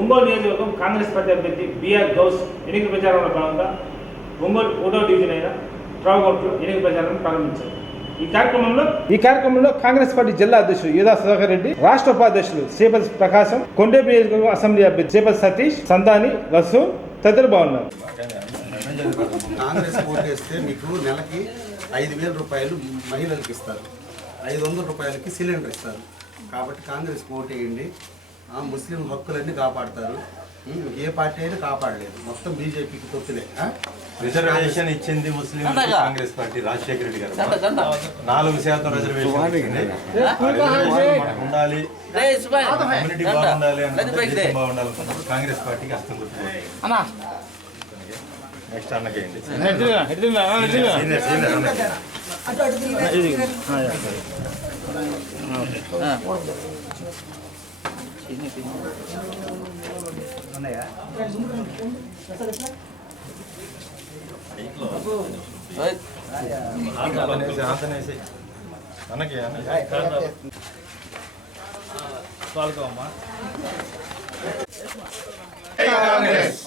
ఒంగోలు నియోజకవర్గం కాంగ్రెస్ పార్టీ అభ్యర్థి బిఆర్ గౌస్ ఎన్నికల ప్రచారంలో భాగంగా ఒంగోలు 1వ డివిజన్ అయిన ట్రావగౌట్లో ఎన్నికల ప్రచారాన్ని ప్రారంభించారు. ఈ కార్యక్రమంలో కాంగ్రెస్ పార్టీ జిల్లా అధ్యక్షుడు యుదా సుధాకర్ రెడ్డి, రాష్ట్ర ఉపాధ్యక్షులు శ్రీపతి ప్రకాశం, కొండేపి నియోజకవర్గం అసెంబ్లీ అభ్యర్థి శ్రీపతి సతీష్, సందాని రసు తదితరులు బాగున్నారు. కాంగ్రెస్ ఓటేస్తే మీకు నెలకి 5,000 రూపాయలు మహిళలకు ఇస్తారు, 500 రూపాయలకి సిలిండర్ ఇస్తారు. కాబట్టి కాంగ్రెస్ ఓటేయండి. ముస్లిం హక్కులన్నీ కాపాడతారు. ఏ పార్టీ అయినా కాపాడలేదు, మొత్తం బీజేపీకి తొత్తులే. రిజర్వేషన్ ఇచ్చింది ముస్లిం కాంగ్రెస్ పార్టీ, రాజశేఖర రెడ్డి గారు 4% రిజర్వేషన్ ఉండాలి, కమ్యూనిటీ బాగుండాలి, బాగుండాలి. కాంగ్రెస్ పార్టీకి అర్థం గుర్తుంది. నెక్స్ట్ అన్నకేయండి.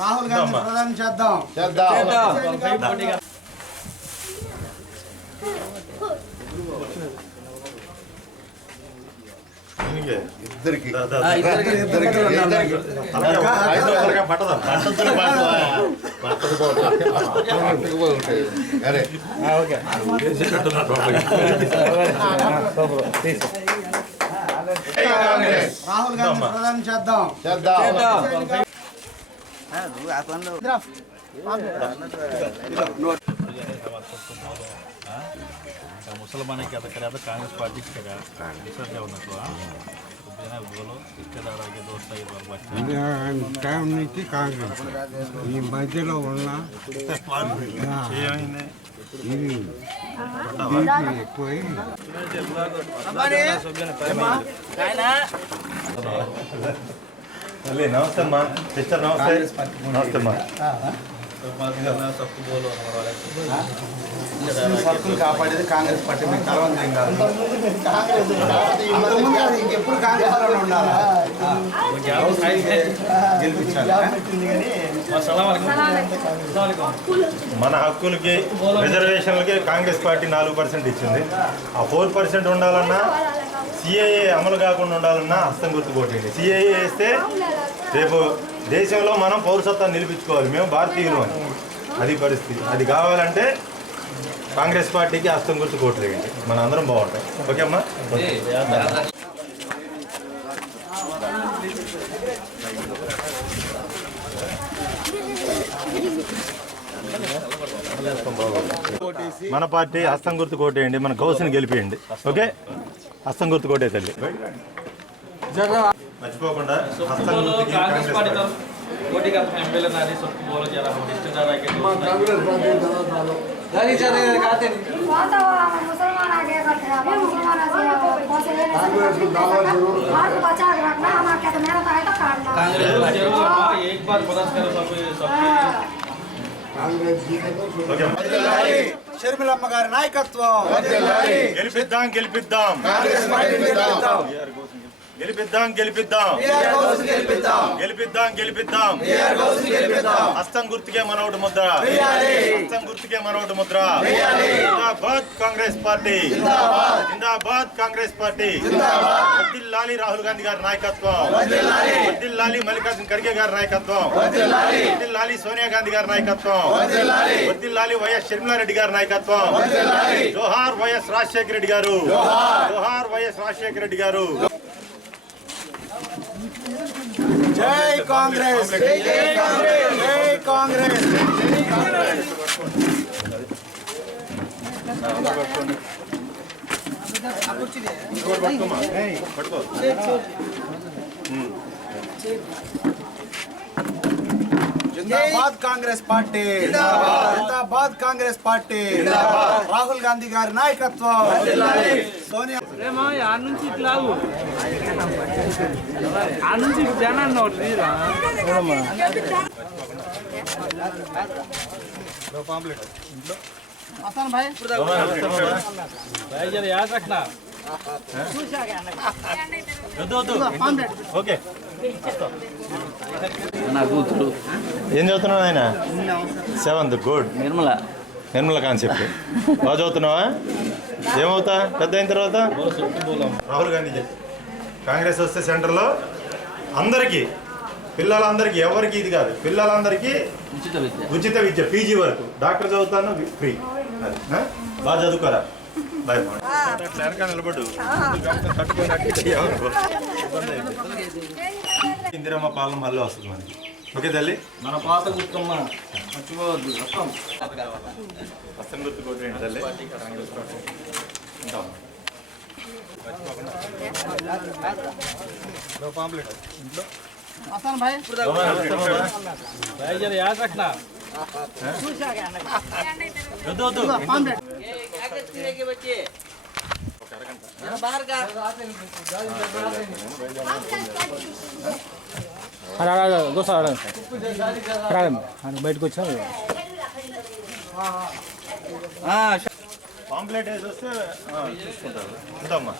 రాహుల్ గాంధీ ప్రధాని చేద్దాం. ఇద్దరికి రాహుల్ గాంధీ ప్రధాని చేద్దాం. ಮುಸಲ್ಮಾನಕ್ಕೆ ಅದಕ್ಕೆ ಕಾಂಗ್ರೆಸ್ ಪಾರ್ಟಿಗೆ ವಿಸರ್ಜನೆ ఉన్నట్టు టైం నుంచి కాంగ్రెస్ ఈ మధ్యలో ఉన్న ఇది ఎక్కువై నమస్తే అమ్మా, సిస్టర్ నమస్తే. నమస్తే అమ్మా. హక్కులు కాపాడేది కాంగ్రెస్ పార్టీ, మీకు తర్వాత ఏం కాదు. ఇంకెప్పుడు కాంగ్రెస్ లో ఉండాలా? గెలిపించాలి. మన హక్కులకి రిజర్వేషన్లకి కాంగ్రెస్ పార్టీ 4% ఇచ్చింది. ఆ 4% ఉండాలన్నా, సిఏఏ అమలు కాకుండా ఉండాలన్నా హస్తం గుర్తు కొట్టండి. సిఏఏ వేస్తే రేపు దేశంలో మనం పౌరసత్వాన్ని నిలిపించుకోవాలి. మేము భారతీయులు అని, అది పరిస్థితి. అది కావాలంటే కాంగ్రెస్ పార్టీకి హస్తం గుర్తు కొట్టలేండి, మన అందరం బాగుంటాం. ఓకే అమ్మా. మన పార్టీ హస్తం గుర్తు కొట్టేయండి, మన గౌస్ని గెలిపేయండి. ఓకే, హస్తం గుర్తు కొట్టే తల్లి మర్చిపోకుండా. హస్తం గుర్తుకి కాంగ్రెస్ పార్టీ షర్మిలమ్మ గారి నాయకత్వం గెలిపిద్దాం, గెలిపిద్దాం, గెలిపిద్దాం, గెలిపిద్దాం, గెలిపిద్దాం, గెలిపిద్దాం. హస్తం గుర్తుకే మనోటి ముద్ర, హస్తం గుర్తుకే మనోటి ముద్ర. జిందాబాద్ కాంగ్రెస్ పార్టీ, జిందాబాద్ కాంగ్రెస్ పార్టీ. వర్ధిల్లాలి రాహుల్ గాంధీ గారి నాయకత్వం, వర్ధిల్లాలి మల్లికార్జున ఖర్గే గారి నాయకత్వం, వర్ధిల్లాలి సోనియా గాంధీ గారి నాయకత్వం, వర్ధిల్లాలి వైఎస్ షర్మిలారెడ్డి గారి నాయకత్వం. జోహార్ వైఎస్ రాజశేఖర రెడ్డి గారు, జోహార్ వైఎస్ రాజశేఖర రెడ్డి గారు. జై కాంగ్రెస్, జై కాంగ్రెస్, జై కాంగ్రెస్. జిందాబాద్ కాంగ్రెస్ పార్టీ, జిందాబాద్ కాంగ్రెస్ పార్టీ. రాహుల్ గాంధీ గారి నాయకత్వం, సోనియా నుంచి ఇట్లా నుంచి జనాన్ని తీరా भाई याद रखना। ఓకే నా కూతురు ఏం చదువుతున్నావు ఆయన 7th గుడ్ నిర్మల కాన్సెప్ట్ బాగా చదువుతున్నావా ఏమవుతా పెద్ద అయిన తర్వాత రాహుల్ గాంధీ చెప్పి కాంగ్రెస్ వస్తే సెంటర్లో అందరికీ పిల్లలందరికీ ఎవరికి ఇది కాదు పిల్లలందరికీ ఉచిత విద్య పీజీ వరకు డాక్టర్ చదువుతాను ఫ్రీ అది బాగా చదువుకోరా బాయ్ వెనక నిలబడు ఇందిరమ్మ పాలన మళ్ళీ వస్తుంది మనకి ఓకే తల్లి మన పాత గుర్తమ్మ మర్చిపోవద్దు అస్తం గుర్తు కొట్టండి తల్లి ఉంటాం याद रखना బయటకు వచ్చా పాంప్లెట్ వేసి వస్తే చూసుకుంటారు ఉంటామ్మా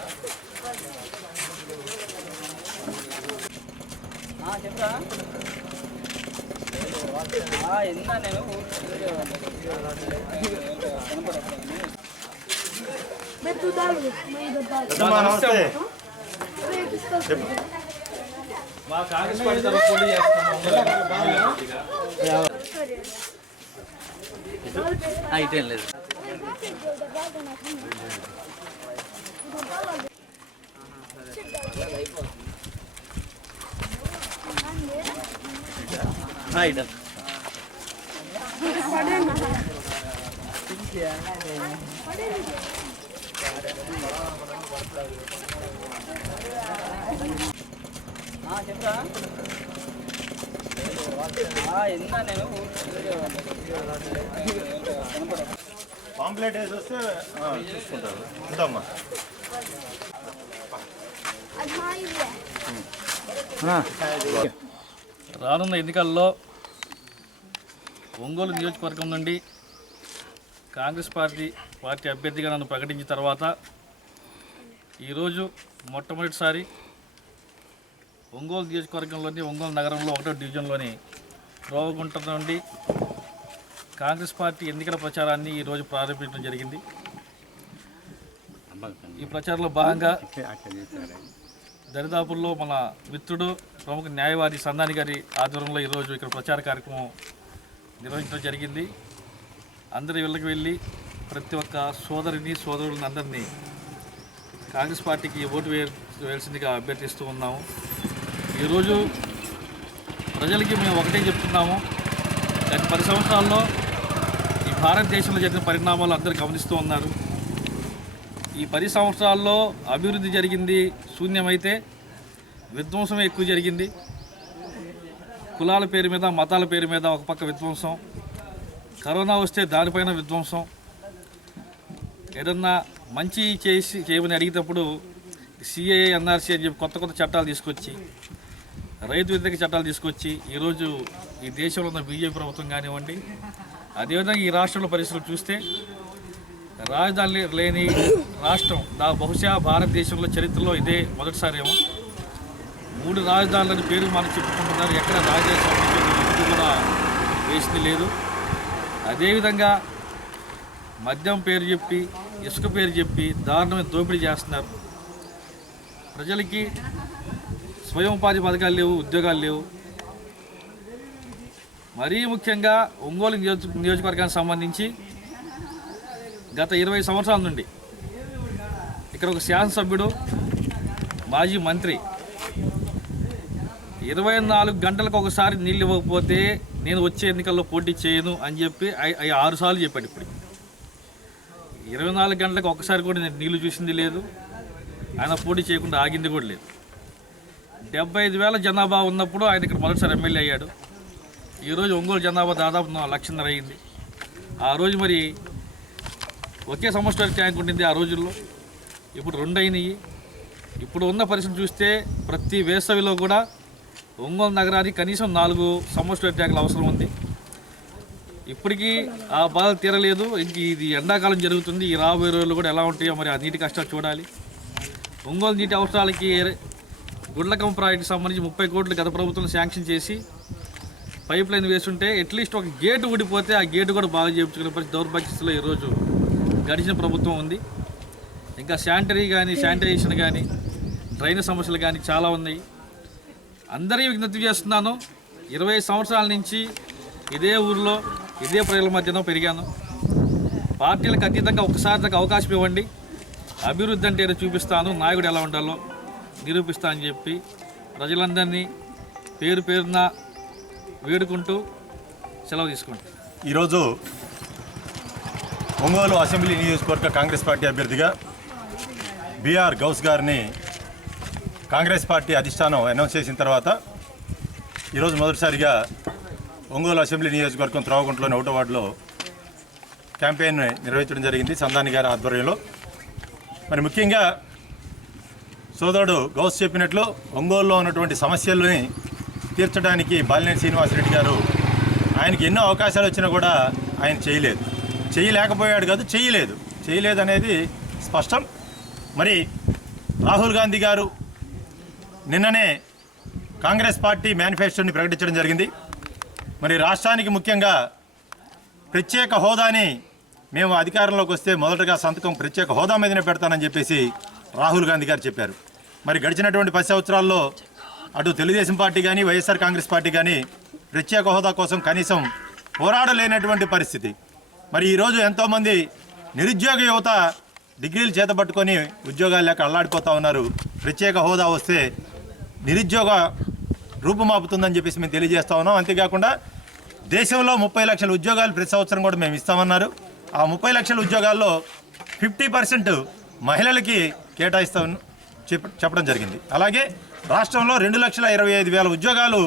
పెద్దమ్మా నమస్తే చెప్పు మా కాంగ్రెస్ పార్టీ తరఫు పోటీ చేస్తున్నాం ఇటేం లేదు ఇటం పాంప్లెట్ వేసి వస్తే చూసుకుంటారు ఉంటామ్మా రానున్న ఎన్నికల్లో ఒంగోలు నియోజకవర్గం నుండి కాంగ్రెస్ పార్టీ అభ్యర్థిగా నన్ను ప్రకటించిన తర్వాత ఈరోజు మొట్టమొదటిసారి ఒంగోలు నియోజకవర్గంలోని ఒంగోలు నగరంలో 1వ డివిజన్లోని రోవగుంట నుండి కాంగ్రెస్ పార్టీ ఎన్నికల ప్రచారాన్ని ఈరోజు ప్రారంభించడం జరిగింది. ఈ ప్రచారంలో భాగంగా దరిదాపుల్లో మన మిత్రుడు ప్రముఖ న్యాయవాది సందాని గారి ఆధ్వర్యంలో ఈరోజు ఇక్కడ ప్రచార కార్యక్రమం నిర్వహించడం జరిగింది. అందరి ఇళ్ళకి వెళ్ళి ప్రతి ఒక్క సోదరులను అందరినీ కాంగ్రెస్ పార్టీకి ఓటు వేయాల్సిందిగా అభ్యర్థిస్తూ ఉన్నాము. ఈరోజు ప్రజలకి మేము ఒకటే చెప్తున్నాము, గత 10 సంవత్సరాల్లో ఈ భారతదేశంలో జరిగిన పరిణామాలు అందరూ గమనిస్తూ ఉన్నారు. ఈ 10 సంవత్సరాల్లో అభివృద్ధి జరిగింది శూన్యమైతే విధ్వంసమే ఎక్కువ జరిగింది. కులాల పేరు మీద, మతాల పేరు మీద ఒక పక్క విధ్వంసం, కరోనా వస్తే దానిపైన విధ్వంసం, ఏదన్నా మంచి చేయమని అడిగేటప్పుడు సిఏఏ ఎన్ఆర్సీ అని చెప్పి కొత్త చట్టాలు తీసుకొచ్చి, రైతు వ్యతిరేక చట్టాలు తీసుకొచ్చి ఈరోజు ఈ దేశంలో ఉన్న బీజేపీ ప్రభుత్వం కానివ్వండి, అదేవిధంగా ఈ రాష్ట్రంలో పరిస్థితులు చూస్తే రాజధాని లేని రాష్ట్రం బహుశా భారతదేశంలో చరిత్రలో ఇదే మొదటిసారేమో. 3 రాజధానులని పేరు మనం చెప్పుకుంటున్నారు, ఎక్కడ రాజధాని కూడా వేసింది లేదు. అదేవిధంగా మద్యం పేరు చెప్పి, ఇసుక పేరు చెప్పి దారుణమైన దోపిడీ చేస్తున్నారు. ప్రజలకి స్వయం ఉపాధి పథకాలు లేవు, ఉద్యోగాలు లేవు. మరీ ముఖ్యంగా ఒంగోలు నియోజకవర్గానికి సంబంధించి గత 20 సంవత్సరాల నుండి ఇక్కడ ఒక శాసనసభ్యుడు, మాజీ మంత్రి 24 గంటలకు ఒకసారి నీళ్ళు ఇవ్వకపోతే నేను వచ్చే ఎన్నికల్లో పోటీ చేయను అని చెప్పి 6 సార్లు చెప్పాడు. ఇప్పుడు 24 గంటలకు ఒకసారి కూడా నేను నీళ్లు చూసింది లేదు, ఆయన పోటీ చేయకుండా ఆగింది కూడా లేదు. 75,000 జనాభా ఉన్నప్పుడు ఆయన ఇక్కడ మొదటిసారి ఎమ్మెల్యే అయ్యాడు. ఈరోజు ఒంగోలు జనాభా దాదాపు 1,00,000 అయింది. ఆ రోజు మరి ఒకే సంవత్సరాల ట్యాంక్ ఉండింది ఆ రోజుల్లో, ఇప్పుడు 2 అయినాయి. ఇప్పుడు ఉన్న పరిస్థితి చూస్తే ప్రతి వేసవిలో కూడా ఒంగోలు నగరానికి కనీసం 4 సంవత్సరాల ట్యాంకులు అవసరం ఉంది. ఇప్పటికీ ఆ బాధ తీరలేదు. ఇంక ఇది ఎండాకాలం జరుగుతుంది, ఈ రాబోయే రోజులు కూడా ఎలా ఉంటాయో మరి ఆ నీటి కష్టాలు చూడాలి. ఒంగోలు నీటి అవసరాలకి గుండ్లకం ప్రాజెక్టుకి సంబంధించి 30 కోట్లు గత ప్రభుత్వం శాంక్షన్ చేసి పైప్ లైన్ వేస్తుంటే అట్లీస్ట్ ఒక గేటు ఊడిపోతే ఆ గేటు కూడా బాగా చేయించుకునే పరిస్థితి దౌర్భాగ్యస్థితిలో ఈరోజు గడిచిన ప్రభుత్వం ఉంది. ఇంకా శానిటైజేషన్ కానీ డ్రైనేజ్ సమస్యలు కానీ చాలా ఉన్నాయి. అందరికీ విజ్ఞప్తి చేస్తున్నాను, 20 సంవత్సరాల నుంచి ఇదే ఊరిలో ఇదే ప్రజల మధ్యన పెరిగాను. పార్టీలకు అతీతంగా ఒకసారి నాకు అవకాశం ఇవ్వండి, అభివృద్ధి అంటే ఏదో చూపిస్తాను, నాయకుడు ఎలా ఉండాలో నిరూపిస్తా అని చెప్పి ప్రజలందరినీ పేరున వేడుకుంటూ సెలవు తీసుకుంటాం. ఈరోజు ఒంగోలు అసెంబ్లీ నియోజకవర్గ కాంగ్రెస్ పార్టీ అభ్యర్థిగా బిఆర్ గౌస్ గారిని కాంగ్రెస్ పార్టీ అధిష్టానం అనౌన్స్ చేసిన తర్వాత ఈరోజు మొదటిసారిగా ఒంగోలు అసెంబ్లీ నియోజకవర్గం త్రోవగుంటలోని 1వ వార్డులో క్యాంపెయిన్ నిర్వహించడం జరిగింది సందాని గారి ఆధ్వర్యంలో. మరి ముఖ్యంగా సోదరుడు గౌస్ చెప్పినట్లు ఒంగోలులో ఉన్నటువంటి సమస్యల్ని తీర్చడానికి బాలినేని శ్రీనివాసరెడ్డి గారు ఆయనకి ఎన్నో అవకాశాలు వచ్చినా కూడా ఆయన చేయలేకపోయాడు కాదు, చేయలేదు అనేది స్పష్టం. మరి రాహుల్ గాంధీ గారు నిన్ననే కాంగ్రెస్ పార్టీ మేనిఫెస్టోని ప్రకటించడం జరిగింది. మరి రాష్ట్రానికి ముఖ్యంగా ప్రత్యేక హోదాని మేము అధికారంలోకి వస్తే మొదటగా సంతకం ప్రత్యేక హోదా మీదనే పెడతానని చెప్పేసి రాహుల్ గాంధీ గారు చెప్పారు. మరి గడిచినటువంటి 10 సంవత్సరాల్లో అటు తెలుగుదేశం పార్టీ కానీ వైఎస్ఆర్ కాంగ్రెస్ పార్టీ కానీ ప్రత్యేక హోదా కోసం కనీసం పోరాడలేనటువంటి పరిస్థితి. మరి ఈరోజు ఎంతోమంది నిరుద్యోగ యువత డిగ్రీలు చేతపట్టుకొని ఉద్యోగాలు లేక అల్లాడిపోతూ ఉన్నారు. ప్రత్యేక హోదా వస్తే నిరుద్యోగ రూపుమాపుతుందని చెప్పేసి మేము తెలియజేస్తా ఉన్నాం. అంతేకాకుండా దేశంలో 30 లక్షల ఉద్యోగాలు ప్రతి సంవత్సరం కూడా మేము ఇస్తామన్నారు. ఆ 30 లక్షల ఉద్యోగాల్లో 50% మహిళలకి కేటాయిస్తామని చెప్పడం జరిగింది. అలాగే రాష్ట్రంలో 2,25,000 ఉద్యోగాలు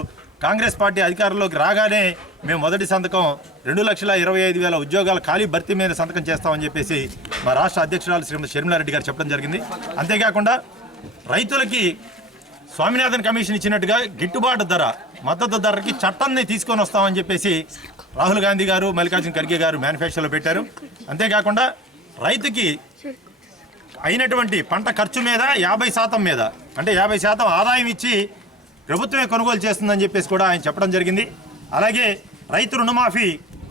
కాంగ్రెస్ పార్టీ అధికారంలోకి రాగానే మేము మొదటి సంతకం 2,25,000 ఉద్యోగాల ఖాళీ భర్తీ మీద సంతకం చేస్తామని చెప్పేసి మా రాష్ట్ర అధ్యక్షురాలు శ్రీమతి షర్మిలారెడ్డి గారు చెప్పడం జరిగింది. అంతేకాకుండా రైతులకి స్వామినాథన్ కమిషన్ ఇచ్చినట్టుగా గిట్టుబాటు ధర మద్దతు ధరకి చట్టాన్ని తీసుకొని వస్తామని చెప్పేసి రాహుల్ గాంధీ గారు మల్లికార్జున ఖర్గే గారు మేనిఫెస్టోలో పెట్టారు. అంతేకాకుండా రైతుకి అయినటువంటి పంట ఖర్చు మీద 50% మీద అంటే 50% ఆదాయం ఇచ్చి ప్రభుత్వమే కొనుగోలు చేస్తుందని చెప్పేసి కూడా ఆయన చెప్పడం జరిగింది. అలాగే రైతు రుణమాఫీ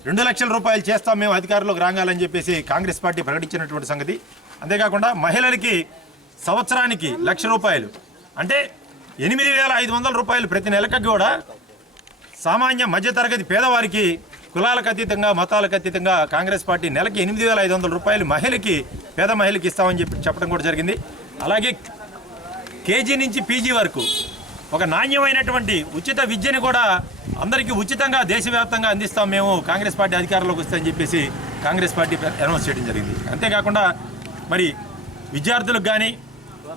2 లక్షల రూపాయలు చేస్తాం మేము అధికారంలోకి రాగాలని చెప్పేసి కాంగ్రెస్ పార్టీ ప్రకటించినటువంటి సంగతి. అంతేకాకుండా మహిళలకి సంవత్సరానికి 1,00,000 రూపాయలు అంటే 8,500 రూపాయలు ప్రతి నెలకి కూడా సామాన్య మధ్యతరగతి పేదవారికి కులాలకు అతీతంగా మతాలకు అతీతంగా కాంగ్రెస్ పార్టీ నెలకి 8,500 రూపాయలు పేద మహిళకి ఇస్తామని చెప్పడం కూడా జరిగింది. అలాగే కేజీ నుంచి పీజీ వరకు ఒక నాణ్యమైనటువంటి ఉచిత విద్యను కూడా అందరికీ ఉచితంగా దేశవ్యాప్తంగా అందిస్తాం మేము కాంగ్రెస్ పార్టీ అధికారంలోకి వస్తామని చెప్పేసి కాంగ్రెస్ పార్టీ అనౌన్స్ చేయడం జరిగింది. అంతేకాకుండా మరి విద్యార్థులకు కానీ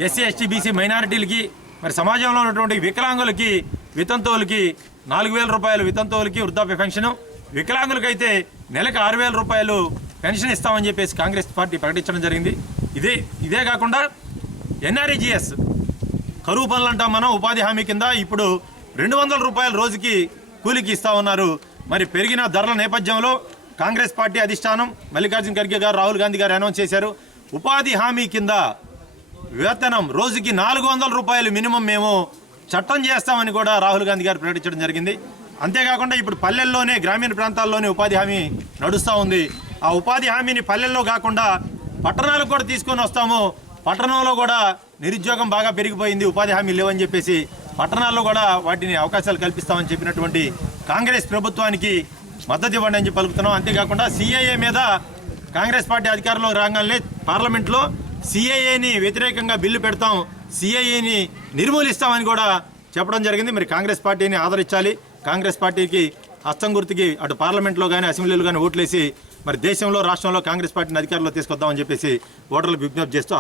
ఎస్సీ ఎస్టీ బీసీ మైనారిటీలకి మరి సమాజంలో ఉన్నటువంటి వికలాంగులకి వితంతువులకి 4,000 రూపాయలు వితంతువులకి వృద్ధాప్య పెన్షను, వికలాంగులకైతే నెలకు 6,000 రూపాయలు పెన్షన్ ఇస్తామని చెప్పేసి కాంగ్రెస్ పార్టీ ప్రకటించడం జరిగింది. ఇదే కాకుండా ఎన్ఆర్ఈజీఎస్ కరువు పనులు అంటాం మనం ఉపాధి హామీ కింద ఇప్పుడు 200 రూపాయలు రోజుకి కూలికి ఇస్తా ఉన్నారు. మరి పెరిగిన ధరల నేపథ్యంలో కాంగ్రెస్ పార్టీ అధిష్టానం మల్లికార్జున ఖర్గే గారు రాహుల్ గాంధీ గారు అనౌన్స్ చేశారు. ఉపాధి హామీ కింద వేతనం రోజుకి 400 రూపాయలు మినిమం మేము చట్టం చేస్తామని కూడా రాహుల్ గాంధీ గారు ప్రకటించడం జరిగింది. అంతేకాకుండా ఇప్పుడు పల్లెల్లోనే గ్రామీణ ప్రాంతాల్లోనే ఉపాధి హామీ నడుస్తూ ఉంది. ఆ ఉపాధి హామీని పల్లెల్లో కాకుండా పట్టణాలకు కూడా తీసుకొని వస్తాము. పట్టణంలో కూడా నిరుద్యోగం బాగా పెరిగిపోయింది, ఉపాధి హామీ లేవని చెప్పేసి పట్టణాల్లో కూడా వాటిని అవకాశాలు కల్పిస్తామని చెప్పినటువంటి కాంగ్రెస్ ప్రభుత్వానికి మద్దతు ఇవ్వండి అని చెప్పి పలుకుతున్నాం. అంతేకాకుండా సిఏఏ మీద కాంగ్రెస్ పార్టీ అధికారంలో రాగానే పార్లమెంట్లో సిఏఏని వ్యతిరేకంగా బిల్లు పెడతాం, సిఏఏని నిర్మూలిస్తామని కూడా చెప్పడం జరిగింది. మరి కాంగ్రెస్ పార్టీని ఆదరించాలి. కాంగ్రెస్ పార్టీకి హస్తం గుర్తుకి అటు పార్లమెంట్లో కానీ అసెంబ్లీలో కానీ ఓట్లేసి మరి దేశంలో రాష్ట్రంలో కాంగ్రెస్ పార్టీని అధికారంలో తీసుకొద్దామని చెప్పేసి ఓటర్లకు విజ్ఞప్తి చేస్తూ